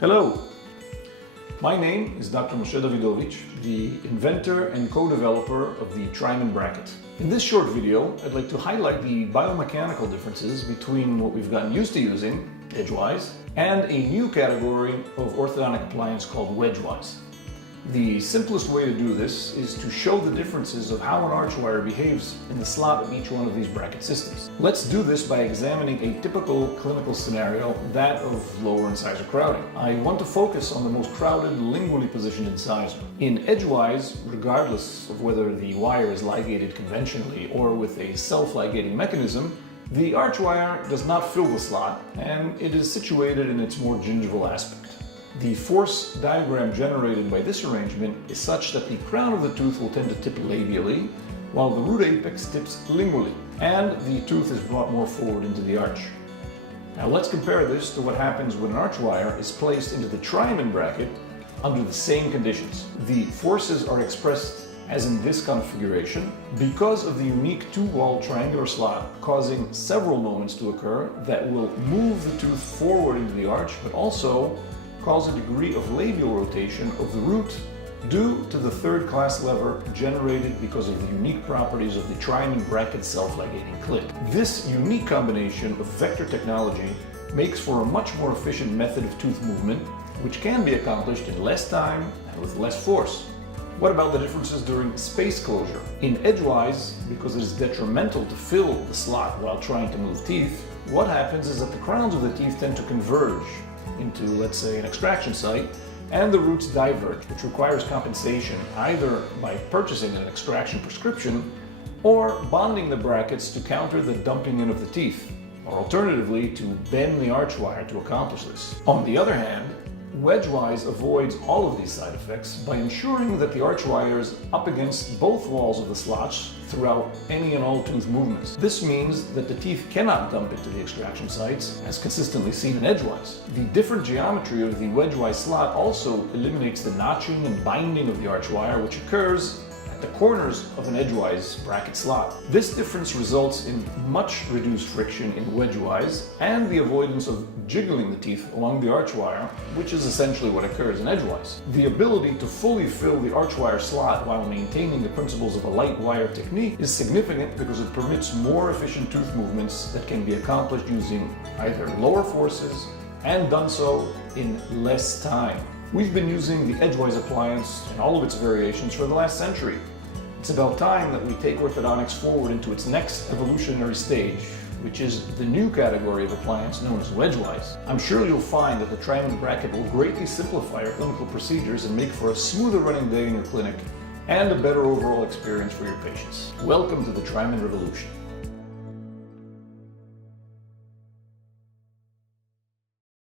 Hello, my name is Dr. Moshe Davidovich, the inventor and co-developer of the Tryman bracket. In this short video, I'd like to highlight the biomechanical differences between what we've gotten used to using, edgewise, and a new category of orthodontic appliance called wedgewise. The simplest way to do this is to show the differences of how an arch wire behaves in the slot of each one of these bracket systems. Let's do this by examining a typical clinical scenario, that of lower incisor crowding. I want to focus on the most crowded lingually positioned incisor. In edgewise, regardless of whether the wire is ligated conventionally or with a self-ligating mechanism, the arch wire does not fill the slot and it is situated in its more gingival aspect. The force diagram generated by this arrangement is such that the crown of the tooth will tend to tip labially, while the root apex tips lingually, and the tooth is brought more forward into the arch. Now let's compare this to what happens when an arch wire is placed into the Tryman bracket under the same conditions. The forces are expressed as in this configuration because of the unique two-wall triangular slot causing several moments to occur that will move the tooth forward into the arch, but also cause a degree of labial rotation of the root due to the third-class lever generated because of the unique properties of the Tryman bracket self-ligating clip. This unique combination of vector technology makes for a much more efficient method of tooth movement, which can be accomplished in less time and with less force. What about the differences during space closure? In edgewise, because it is detrimental to fill the slot while trying to move teeth, what happens is that the crowns of the teeth tend to converge into, let's say, an extraction site, and the roots diverge, which requires compensation either by purchasing an extraction prescription or bonding the brackets to counter the dumping in of the teeth, or alternatively to bend the arch wire to accomplish this. On the other hand, wedgewise avoids all of these side effects by ensuring that the arch wire is up against both walls of the slots throughout any and all tooth movements. This means that the teeth cannot dump into the extraction sites, as consistently seen in edgewise. The different geometry of the wedgewise slot also eliminates the notching and binding of the arch wire, which occurs at the corners of an edgewise bracket slot. This difference results in much reduced friction in wedgewise and the avoidance of jiggling the teeth along the arch wire, which is essentially what occurs in edgewise. The ability to fully fill the arch wire slot while maintaining the principles of a light wire technique is significant because it permits more efficient tooth movements that can be accomplished using either lower forces and done so in less time. We've been using the edgewise appliance in all of its variations for the last century. It's about time that we take orthodontics forward into its next evolutionary stage, which is the new category of appliance known as wedgewise. I'm sure you'll find that the Tryman bracket will greatly simplify your clinical procedures and make for a smoother running day in your clinic and a better overall experience for your patients. Welcome to the Tryman revolution.